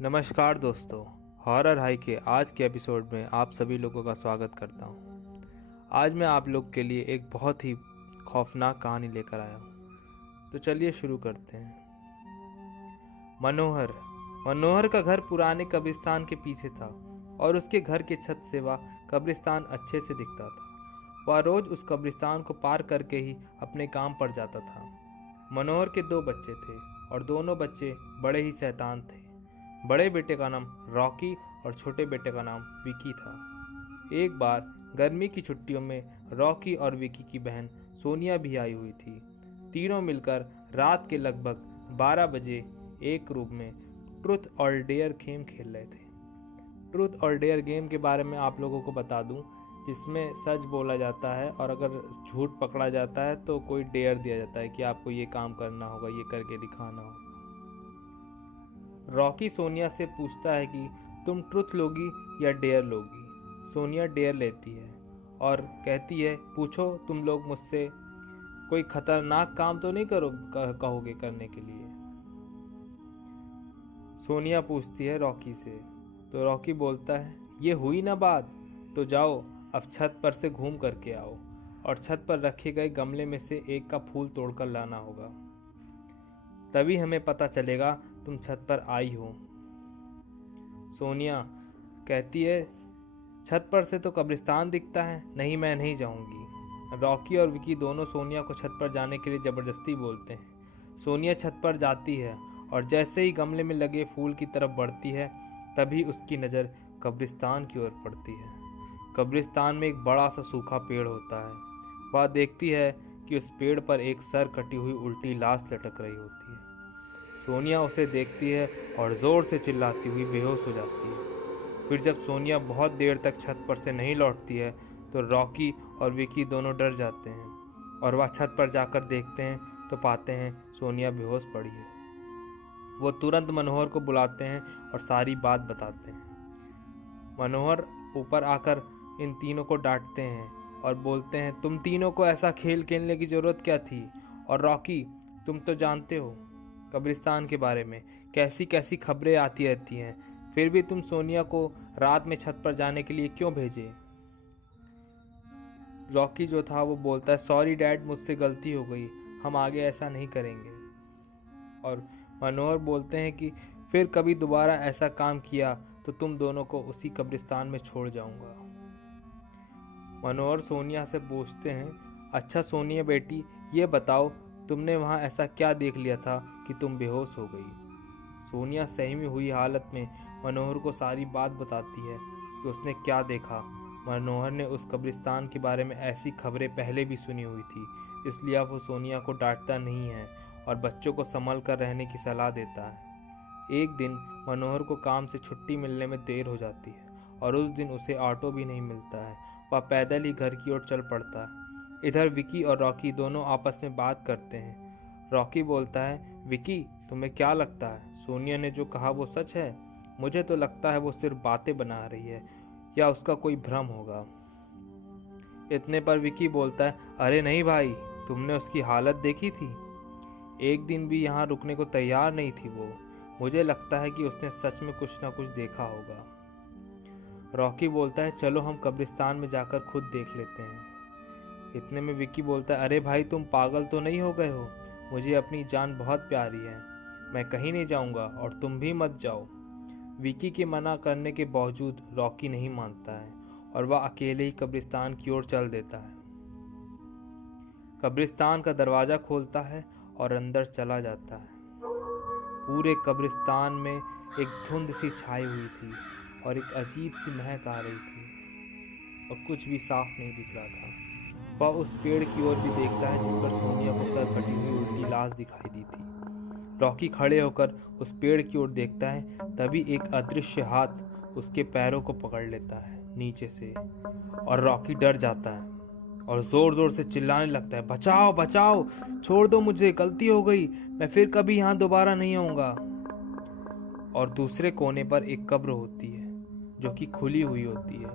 नमस्कार दोस्तों, horror high के आज के एपिसोड में आप सभी लोगों का स्वागत करता हूं। आज मैं आप लोग के लिए एक बहुत ही खौफनाक कहानी लेकर आया हूं। तो चलिए शुरू करते हैं। मनोहर का घर पुराने कब्रिस्तान के पीछे था और उसके घर के छत से वह कब्रिस्तान अच्छे से दिखता था। वह रोज उस कब्रिस्तान को पार करके ही अपने काम पर जाता था। मनोहर के 2 बच्चे थे और दोनों बच्चे बड़े ही शैतान थे। बड़े बेटे का नाम रॉकी और छोटे बेटे का नाम विकी था। एक बार गर्मी की छुट्टियों में रॉकी और विकी की बहन सोनिया भी आई हुई थी। तीनों मिलकर रात के लगभग 12 बजे एक रूम में ट्रूथ और डेयर गेम खेल रहे थे। ट्रूथ और डेयर गेम के बारे में आप लोगों को बता दूं, जिसमें सच बोला जाता है और अगर झूठ पकड़ा जाता है तो कोई डेयर दिया जाता है कि आपको ये काम करना होगा, ये करके दिखाना होगा। रॉकी सोनिया से पूछता है कि तुम ट्रुथ लोगी या डेयर लोगी। सोनिया डेयर लेती है और कहती है, पूछो तुम लोग मुझसे कोई खतरनाक काम तो नहीं कहोगे करने के लिए। सोनिया पूछती है रॉकी से, तो रॉकी बोलता है, ये हुई ना बात, तो जाओ अब छत पर से घूम करके आओ और छत पर रखे गए गमले में से एक का फूल तोड़कर लाना होगा, तभी हमें पता चलेगा तुम छत पर आई हो। सोनिया कहती है, छत पर से तो कब्रिस्तान दिखता है, नहीं मैं नहीं जाऊंगी। रॉकी और विकी दोनों सोनिया को छत पर जाने के लिए ज़बरदस्ती बोलते हैं। सोनिया छत पर जाती है और जैसे ही गमले में लगे फूल की तरफ बढ़ती है तभी उसकी नज़र कब्रिस्तान की ओर पड़ती है। कब्रिस्तान में एक बड़ा सा सूखा पेड़ होता है। वह देखती है कि उस पेड़ पर एक सर कटी हुई उल्टी लाश लटक रही होती है। सोनिया उसे देखती है और ज़ोर से चिल्लाती हुई बेहोश हो जाती है। फिर जब सोनिया बहुत देर तक छत पर से नहीं लौटती है तो रॉकी और विकी दोनों डर जाते हैं और वह छत पर जाकर देखते हैं तो पाते हैं सोनिया बेहोश पड़ी है। वो तुरंत मनोहर को बुलाते हैं और सारी बात बताते हैं। मनोहर ऊपर आकर इन तीनों को डांटते हैं और बोलते हैं, तुम तीनों को ऐसा खेल खेलने की ज़रूरत क्या थी? और रॉकी, तुम तो जानते हो कब्रिस्तान के बारे में कैसी कैसी खबरें आती रहती हैं, फिर भी तुम सोनिया को रात में छत पर जाने के लिए क्यों भेजे? रॉकी जो था वो बोलता है, सॉरी डैड, मुझसे गलती हो गई, हम आगे ऐसा नहीं करेंगे। और मनोहर बोलते हैं कि फिर कभी दोबारा ऐसा काम किया तो तुम दोनों को उसी कब्रिस्तान में छोड़ जाऊंगा। मनोहर सोनिया से पूछते हैं, अच्छा सोनिया बेटी, ये बताओ तुमने वहाँ ऐसा क्या देख लिया था कि तुम बेहोश हो गई? सोनिया सहमी हुई हालत में मनोहर को सारी बात बताती है कि उसने क्या देखा। मनोहर ने उस कब्रिस्तान के बारे में ऐसी खबरें पहले भी सुनी हुई थी, इसलिए वो सोनिया को डांटता नहीं है और बच्चों को संभल कर रहने की सलाह देता है। एक दिन मनोहर को काम से छुट्टी मिलने में देर हो जाती है और उस दिन उसे ऑटो भी नहीं मिलता है। वह पैदल ही घर की ओर चल पड़ता है। इधर विकी और रॉकी दोनों आपस में बात करते हैं। रॉकी बोलता है, विकी तुम्हें क्या लगता है सोनिया ने जो कहा वो सच है? मुझे तो लगता है वो सिर्फ बातें बना रही है या उसका कोई भ्रम होगा। इतने पर विकी बोलता है, अरे नहीं भाई, तुमने उसकी हालत देखी थी, एक दिन भी यहाँ रुकने को तैयार नहीं थी वो। मुझे लगता है कि उसने सच में कुछ ना कुछ देखा होगा। रॉकी बोलता है, चलो हम कब्रिस्तान में जाकर खुद देख लेते हैं। इतने में विकी बोलता है, अरे भाई तुम पागल तो नहीं हो गए हो? मुझे अपनी जान बहुत प्यारी है, मैं कहीं नहीं जाऊंगा और तुम भी मत जाओ। विकी के मना करने के बावजूद रॉकी नहीं मानता है और वह अकेले ही कब्रिस्तान की ओर चल देता है। कब्रिस्तान का दरवाज़ा खोलता है और अंदर चला जाता है। पूरे कब्रिस्तान में एक धुंध सी छाई हुई थी और एक अजीब सी महक आ रही थी और कुछ भी साफ नहीं दिख रहा था। वह उस पेड़ की ओर भी देखता है जिस पर सोनिया को सर कटी हुई उल्टी लाश दिखाई दी थी। रॉकी खड़े होकर उस पेड़ की ओर देखता है, तभी एक अदृश्य हाथ उसके पैरों को पकड़ लेता है नीचे से और रॉकी डर जाता है और जोर जोर से चिल्लाने लगता है, बचाओ बचाओ, छोड़ दो मुझे, गलती हो गई, मैं फिर कभी यहाँ दोबारा नहीं आऊँगा। और दूसरे कोने पर एक कब्र होती है जो कि खुली हुई होती है,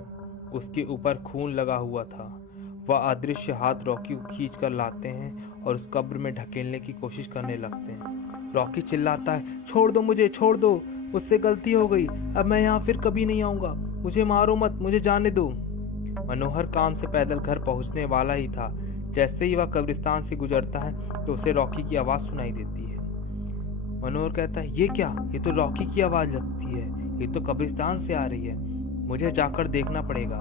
उसके ऊपर खून लगा हुआ था। वह अदृश्य हाथ रॉकी को खींच कर लाते हैं और उस कब्र में ढकेलने की कोशिश करने लगते हैं। रॉकी चिल्लाता है, छोड़ दो मुझे, छोड़ दो, मुझसे गलती हो गई, अब मैं यहाँ फिर कभी नहीं आऊँगा। मुझे मारो मत, मुझे जाने दो। मनोहर काम से पैदल घर पहुँचने वाला ही था। जैसे ही वह कब्रिस्तान से गुजरता है तो उसे रॉकी की आवाज़ सुनाई देती है। मनोहर कहता है, ये क्या? ये तो रॉकी की आवाज़ लगती है, ये तो कब्रिस्तान से आ रही है, मुझे जाकर देखना पड़ेगा।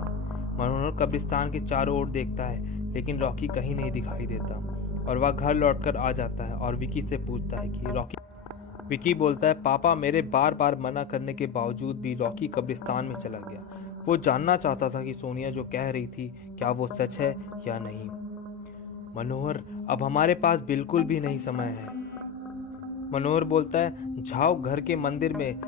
मनोहर कब्रिस्तान के चारों ओर देखता है, लेकिन रॉकी कहीं नहीं दिखाई देता और वह घर लौटकर आ जाता है और विकी से पूछता है कि रॉकी। विकी बोलता है, पापा, मेरे बार बार मना करने के बावजूद भी रॉकी कब्रिस्तान में चला गया। वो जानना चाहता था कि सोनिया जो कह रही थी क्या वो सच है या नहीं। मनोहर, अब हमारे पास बिल्कुल भी नहीं समय है। मनोहर बोलता है, जाओ घर के मंदिर में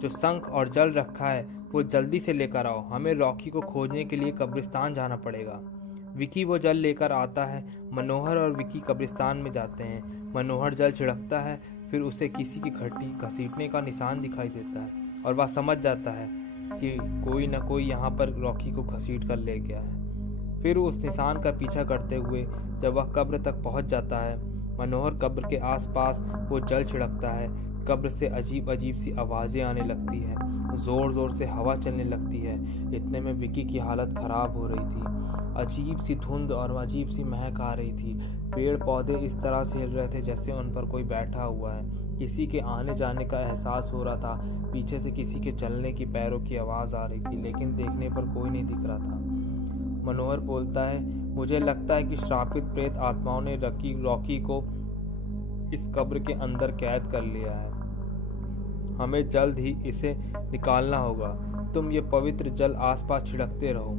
जो शंख और जल रखा है वो जल्दी से लेकर आओ, हमें रॉकी को खोजने के लिए कब्रिस्तान जाना पड़ेगा। विकी वो जल लेकर आता है। मनोहर और विकी कब्रिस्तान में जाते हैं। मनोहर जल छिड़कता है, फिर उसे किसी की घटी घसीटने का निशान दिखाई देता है और वह समझ जाता है कि कोई न कोई यहाँ पर रॉकी को घसीट कर ले गया है। फिर उस निशान का पीछा करते हुए जब वह कब्र तक पहुँच जाता है, मनोहर कब्र के आसपास वो जल छिड़कता है। कब्र से अजीब अजीब सी आवाज़ें आने लगती हैं, ज़ोर ज़ोर से हवा चलने लगती है। इतने में विकी की हालत ख़राब हो रही थी। अजीब सी धुंध और अजीब सी महक आ रही थी। पेड़ पौधे इस तरह से हिल रहे थे जैसे उन पर कोई बैठा हुआ है। किसी के आने जाने का एहसास हो रहा था। पीछे से किसी के चलने की पैरों की आवाज़ आ रही थी, लेकिन देखने पर कोई नहीं दिख रहा था। मनोहर बोलता है, मुझे लगता है कि श्रापित प्रेत आत्माओं ने रॉकी को इस कब्र के अंदर कैद कर लिया है। हमें जल्द ही इसे निकालना होगा। तुम ये पवित्र जल आसपास छिड़कते रहो।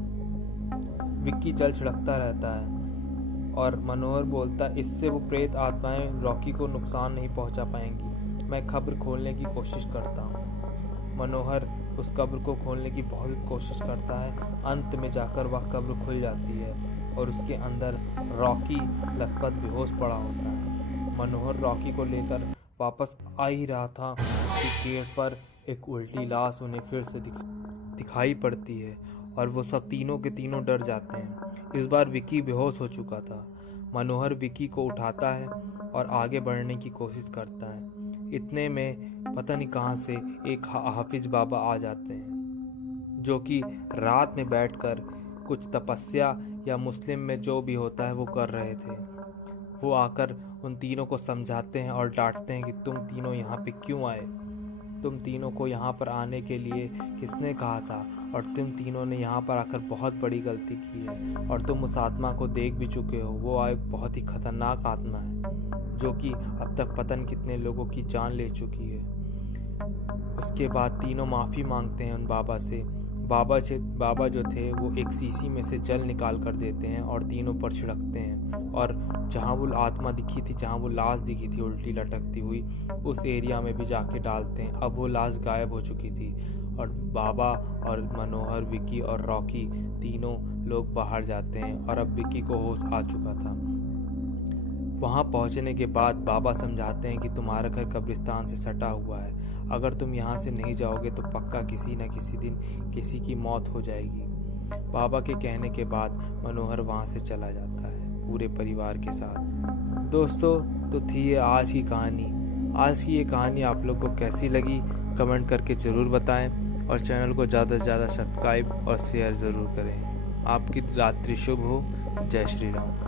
विक्की जल छिड़कता रहता है और मनोहर बोलता है, इससे वो प्रेत आत्माएं रॉकी को नुकसान नहीं पहुंचा पाएंगी। मैं कब्र खोलने की कोशिश करता हूँ। मनोहर उस कब्र को खोलने की बहुत कोशिश करता है। अंत में जाकर वह कब्र खुल जाती है और उसके अंदर रॉकी लथपथ बेहोश पड़ा होता है। मनोहर रॉकी को लेकर वापस आ ही रहा था कि गेट पर एक उल्टी लाश उन्हें फिर से दिखाई पड़ती है और वो सब तीनों के तीनों डर जाते हैं। इस बार विकी बेहोश हो चुका था। मनोहर विकी को उठाता है और आगे बढ़ने की कोशिश करता है। इतने में पता नहीं कहाँ से एक हाफिज बाबा आ जाते हैं, जो कि रात में बैठकर कुछ तपस्या या मुस्लिम में जो भी होता है वो कर रहे थे। वो आकर उन तीनों को समझाते हैं और डांटते हैं कि तुम तीनों यहाँ पे क्यों आए, तुम तीनों को यहाँ पर आने के लिए किसने कहा था, और तुम तीनों ने यहाँ पर आकर बहुत बड़ी गलती की है और तुम उस आत्मा को देख भी चुके हो। वो एक बहुत ही खतरनाक आत्मा है जो कि अब तक पता नहीं कितने लोगों की जान ले चुकी है। उसके बाद तीनों माफ़ी मांगते हैं उन बाबा से। बाबा जो थे वो एक शीशी में से जल निकाल कर देते हैं और तीनों पर छिड़कते हैं और जहाँ वो आत्मा दिखी थी, जहाँ वो लाश दिखी थी उल्टी लटकती हुई, उस एरिया में भी जाके डालते हैं। अब वो लाश गायब हो चुकी थी और बाबा और मनोहर, विकी और रॉकी तीनों लोग बाहर जाते हैं और अब विकी को होश आ चुका था। वहाँ पहुँचने के बाद बाबा समझाते हैं कि तुम्हारा घर कब्रिस्तान से सटा हुआ है, अगर तुम यहाँ से नहीं जाओगे तो पक्का किसी न किसी दिन किसी की मौत हो जाएगी। बाबा के कहने के बाद मनोहर वहाँ से चला जाता है पूरे परिवार के साथ। दोस्तों, तो थी ये आज की कहानी। आज की ये कहानी आप लोग को कैसी लगी कमेंट करके ज़रूर बताएं और चैनल को ज़्यादा से ज़्यादा सब्सक्राइब और शेयर ज़रूर करें। आपकी रात्रि शुभ हो। जय श्री राम।